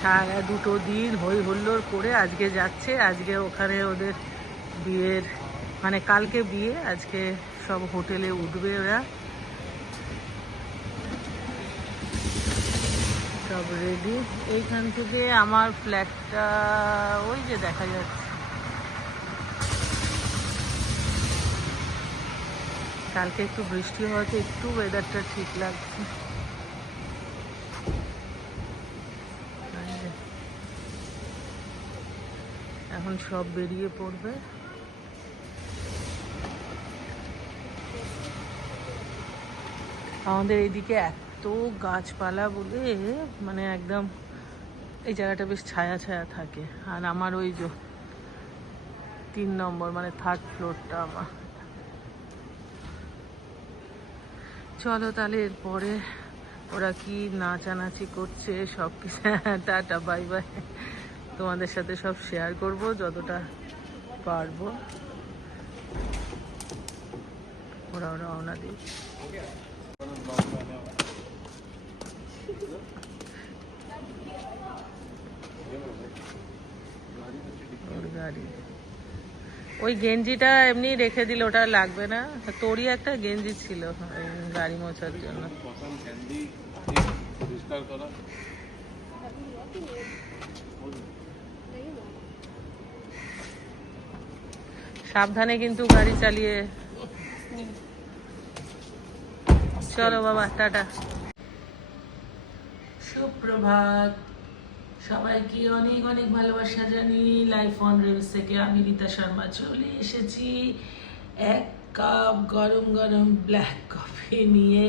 সারা দুটো দিন হই হুল্লোড় করে আজকে যাচ্ছে, আজকে ওখানে ওদের বিয়ের মানে কালকে বিয়ে, আজকে সব হোটেলে উঠবে ওরা। সব রেডি এইখান থেকে আমার ফ্ল্যাটটা ওই যে দেখা যাচ্ছে। কালকে একটু বৃষ্টি হওয়াতে একটু ওয়েদারটা ঠিক লাগছে এই যে। এখন সব বেরিয়ে পড়বে। আমাদের এইদিকে এত গাছপালা বলে মানে একদম এই জায়গাটা বেশ ছায়া ছায়া থাকে। আর আমার ওই যে তিন নম্বর মানে থার্ড ফ্লোরটা আমার। চলো তাহলে এরপরে ওরা কি নাচানাচি করছে সব কিছু। টাটা বাই বাই তোমাদের সাথে সব শেয়ার করব, যতটা পারব। ওরা রওনা দিই গাড়ি। ওই গেঞ্জিটা এমনি রেখে দিল ওটা লাগবে না। তোরই একটা গেঞ্জি ছিল গাড়ি মোছার জন্য। সাবধানে কিন্তু গাড়ি চালিয়ে। চলো বাবা, টাটা। সুপ্রভাত। সবাইকে অনেক অনেক ভালোবাসা জানি। লাইফ অন রিলস থেকে আমি রীতা শর্মা চলে এসেছি। এক কাপ গরম গরম ব্ল্যাক কফি নিয়ে।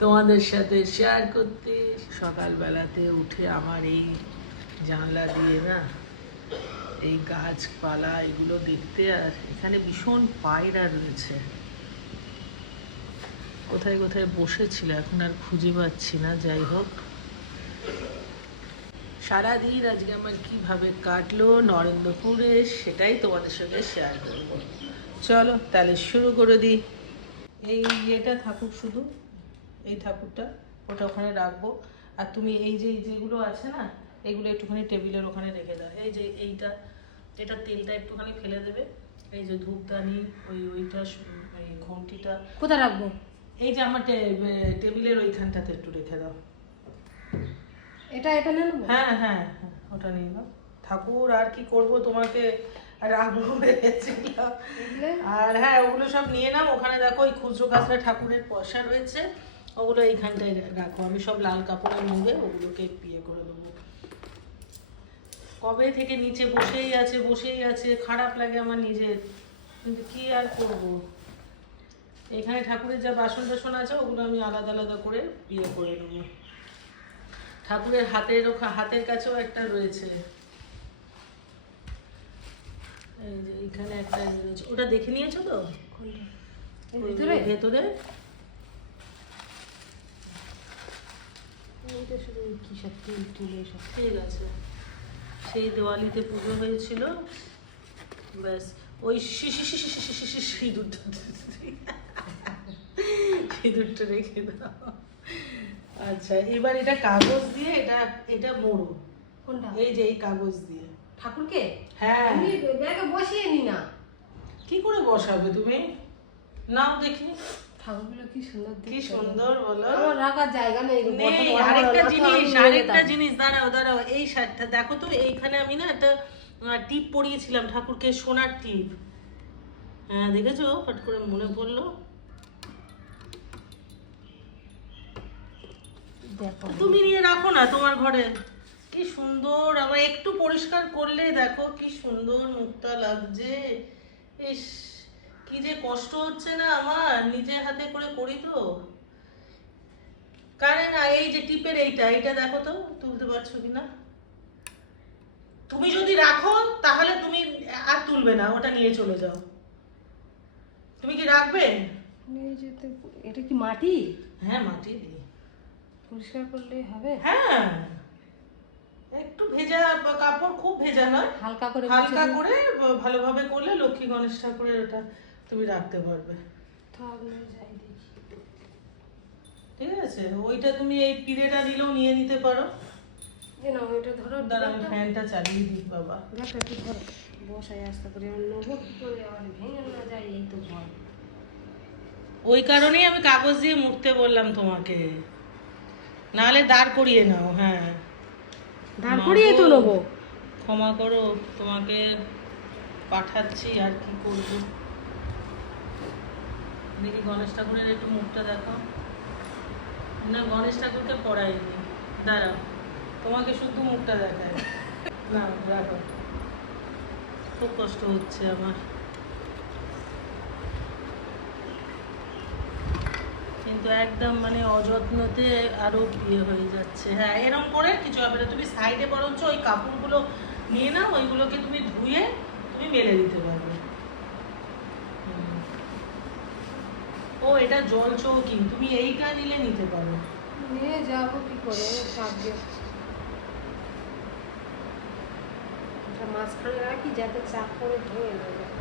তোমাদের সাথে শেয়ার করতে সকালবেলাতে উঠে আমার এই জানলা দিয়ে না, এই গাছপালা এগুলো দেখতে আর এখানে ভীষণ পায়রা রয়েছে। কোথায় কোথায় বসেছিল এখন আর খুঁজে পাচ্ছি না, যাই হোক। সারাদিন আজকে আমার কীভাবে কাটলো নরেন্দ্রপুরে সেটাই তোমাদের সঙ্গে শেয়ার করব। চলো তাহলে শুরু করে দিই। এই ইয়েটা থাকুক শুধু। এই ঠাকুরটা ওটা ওখানে রাখব। আর তুমি এই যে এই যেগুলো আছে না এগুলো একটুখানি টেবিলের ওখানে রেখে দাও। এই যে এইটা এটা তেলটা একটুখানি ফেলে দেবে। এই যে ধূপদানি ওই ওইটা এই ঘন্টিটা কোথায় রাখব? এই যে আমার টেবিলের ওইখানটাতে একটু রেখে দাও। এটা এটা নিয়ে নেব? হ্যাঁ হ্যাঁ ওটা নিয়ে নাও। ঠাকুর আর কি করব তোমাকে? রাখব? আর হ্যাঁ ওগুলো সব নিয়ে নাও। ওখানে দেখো ওই খুচরো কাছরা ঠাকুরের পয়সা রয়েছে। ওগুলো এইখানটায় রাখো। আমি সব লাল কাপড়ের মুখে ওগুলোকে বিয়ে করে দেবো। কবে থেকে নিচে বসেই আছে বসেই আছে খারাপ লাগে আমার নিজের। কিন্তু কি আর করব? এখানে ঠাকুরের যা বাসন টাসন আছে ওগুলো আমি আলাদা আলাদা করে বিয়ে করে নেব। ঠাকুরের হাতের হাতের কাছেও একটা রয়েছে। এই যে এখানে একটা ওটা দেখে নিয়েছো তো? ভিতরে? ভেতরে? এইটা শুধু কি সব তিল টিল ঠিক আছে। সেই দেওয়ালিতে পুজো হয়েছিল ব্যাস ওই শি- শি- শি- শি- শি- শি- শি- সিঁদুরটা সিঁদুরটা রেখে দাও। আচ্ছা এবার এটা কাগজ দিয়ে এটা এটা মোড়ো। কোনটা? এই যে এই কাগজ দিয়ে। ঠাকুরকে? হ্যাঁ। আমি ব্যাগে বসিয়ে নি না। কি করে বসাবে তুমি? নাও দেখি। ঠাকুরগুলো কি সুন্দর কি সুন্দর বলো। রাখার জায়গা নেই গো, বড্ড নেই বড় বড় আরেকটা জিনিস আরেকটা জিনিস দাঁড়াও দাঁড়াও এই শার্টটা দেখো তো এইখানে আমি না একটা টিপ পরিয়েছিলাম ঠাকুরকে সোনার টিপ। হ্যাঁ দেখেছ? ফট করে মনে পড়ল। তুমি নিয়ে রাখো না তোমার ঘরে। কি সুন্দর আবার একটু পরিষ্কার করলে দেখো কি সুন্দর মুখটা লাগছে। ইস। কি যে কষ্ট হচ্ছে না আমার নিজে হাতে করে করি তো। কারে না এই যে টিপের এইটা এইটা দেখো তো তুলতে পারছ কিনা? তুমি যদি রাখো তাহলে তুমি আর তুলবে না ওটা নিয়ে চলে যাও। তুমি কি রাখবে? নিয়ে যেতে এটা কি মাটি? হ্যাঁ মাটি দিয়ে। পরিষ্কার করলে হবে? হ্যাঁ। একটু ভেজা কাপড় খুব ভেজা নয়। হালকা করে হালকা করে ভালোভাবে করলে লক্ষ্মী গণেশ ঠাকুরের ওটা তুমি রাখতে পারবে। ঠিক আছে ওইটা তুমি এই পিড়েটা দিলেও নিয়ে নিতে পারো। ওইটা ধরো দাঁড়া আমি ফ্যানটা চালিয়ে দিই বাবা। দেখো একটু ধরো। বসাই আসতে করে নেব। কি করে আবার ভেঙে না যায় এই তো ভয় ওই কারণেই আমি কাগজ দিয়ে মুড়তে বললাম তোমাকে। নাহলে দাঁড় করিয়ে নাও হ্যাঁ। দাঁড় করিয়ে তো নেব। ক্ষমা করো তোমাকে পাঠাচ্ছি আর কি করব। দেখি গণেশ ঠাকুরের একটু মুখটা দেখো। না, গণেশ ঠাকুরকে পড়াইনি। দাঁড়াও, তোমাকে শুধু মুখটা দেখায় না, রাখো। খুব কষ্ট হচ্ছে আমার। কিন্তু একদম মানে অযত্নতে আরও বিয়ে হয়ে যাচ্ছে। হ্যাঁ এরকম করে কিছু হবে না। তুমি সাইডে বরঞ্চ ওই কাপড়গুলো নিয়ে নাও, ওইগুলোকে তুমি ধুয়ে তুমি মেলে দিতে পারবে। ও এটা জল চৌকি তুমি এইটা নিলে নিতে পারো। নিয়ে যাব কি করে? ভাগ্যে। মাঝখানে রাখি যাতে চাপ করে ধুয়ে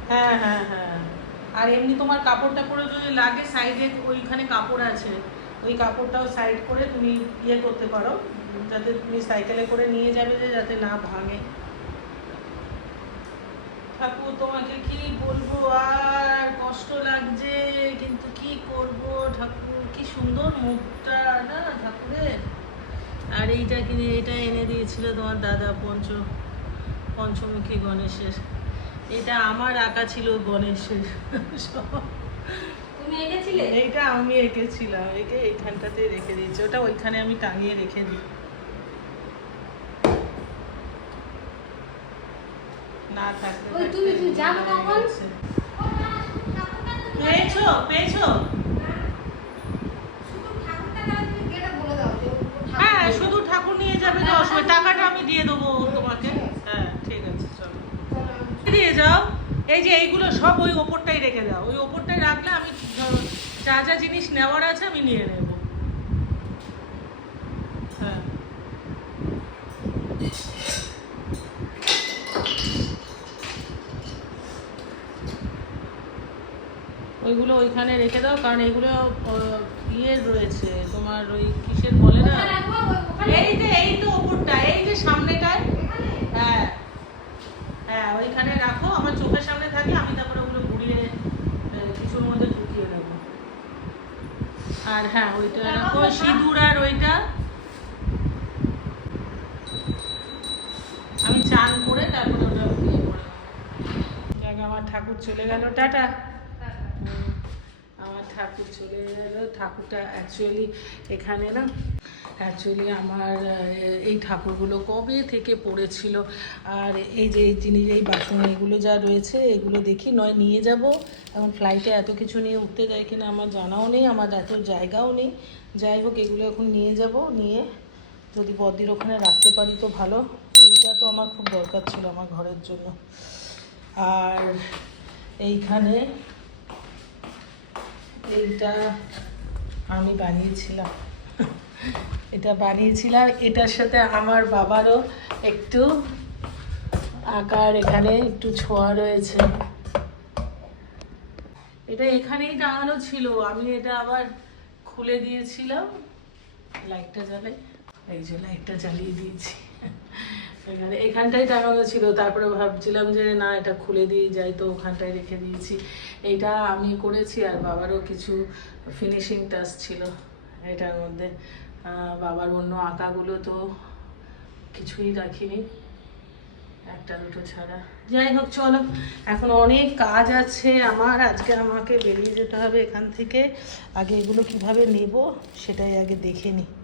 হ্যাঁ হ্যাঁ হ্যাঁ। আর এমনি তোমার কাপড় টাপড়ে যদি লাগে সাইডে ওইখানে কাপড় আছে। ওই কাপড়টাও সাইড করে তুমি ইয়ে করতে পারো। যাতে তুমি সাইকেলে করে নিয়ে যাবে যে যাতে না ভাঙে ঠাকুর তোমাকে কি বলব আর কষ্ট লাগছে কিন্তু কি করব ঠাকুর কি সুন্দর মুখটা না ঠাকুরের। আর এইটা কিনে এটা এনে দিয়েছিল তোমার দাদা পঞ্চ পঞ্চমুখী গণেশের। এটা আমার আঁকা ছিল গণেশের। তুমি এঁকেছিলে? এইটা আমি এঁকেছিলাম। এঁকে এইখানটাতে রেখে দিয়েছি। ওটা ওইখানে আমি টাঙিয়ে রেখে দিই। না থাকলে তুমি- তুমি যাবে পেয়েছ পেয়েছ হ্যাঁ শুধু ঠাকুর নিয়ে যাবে তো অসুবিধা টাকাটা আমি দিয়ে দেবো তোমাকে হ্যাঁ ঠিক আছে চলো দিয়ে যাও এই যে এইগুলো সব ওই ওপরটাই রেখে দাও। ওই ওপরটাই রাখলে আমি যা যা জিনিস নেওয়ার আছে আমি নিয়ে নেব। হ্যাঁ। ওইগুলো ওইখানে রেখে দাও কারণ এগুলো ইয়ে রয়েছে। তোমার ওই কিসের বলে না? এই যে এই তো ওপরটা এই যে সামনেটায় হ্যাঁ হ্যাঁ ওইখানে রাখো আমার চোখের সামনে থাকে আমি তারপরে ওগুলো ঘুরিয়ে আহ, কিছুর মধ্যে ঢুকিয়ে দেবো আর হ্যাঁ ওইটা রাখো সিঁদুর আর ওইটা। আমি চান করে তারপরে ওটা ইয়ে করে আমার ঠাকুর চলে গেল টাটা। আমার ঠাকুর চলে গেল ঠাকুরটা অ্যাকচুয়ালি এখানে না অ্যাকচুয়ালি আমার এই ঠাকুরগুলো কবে থেকে পড়েছিল আর এই যে, এই জিনিস, এই বাথরুম এগুলো যা রয়েছে, এগুলো দেখি, নয়, নিয়ে যাব। এখন ফ্লাইটে এত কিছু নিয়ে উঠতে যায় কিনা আমার জানাও নেই, আমার এত জায়গাও নেই। যাই হোক, এগুলো এখন নিয়ে যাব, নিয়ে যদি বদির ওখানে রাখতে পারি তো ভালো। এইটা তো আমার খুব দরকার ছিল আমার ঘরের জন্য। আর এইখানে এইটা আমি বানিয়েছিলাম। এটা বানিয়েছিলাম। এটার সাথে আমার বাবারও একটু আকার, এখানে একটু ছোঁয়া রয়েছে। এটা এখানেই টাঙানো ছিল। আমি এটা আবার খুলে দিয়েছিলাম। লাইটটা জ্বালাই। এই যে লাইটটা জ্বালিয়ে দিয়েছি। এখানে, এখানটাই টাঙানো ছিল। তারপরে ভাবছিলাম যে না, এটা খুলে দিয়ে যাই তো, ওখানটায় রেখে দিয়েছি। এটা আমি করেছি আর বাবারও কিছু ফিনিশিং টাচ ছিল এটার মধ্যে। বাবার অন্য আঁকাগুলো তো কিছুই রাখিনি, একটা দুটো ছাড়া। যাই হোক, চলো, এখন অনেক কাজ আছে আমার, আজকে আমাকে বেরিয়ে যেতে হবে এখান থেকে। আগে এগুলো কীভাবে নেব সেটাই আগে দেখে নিই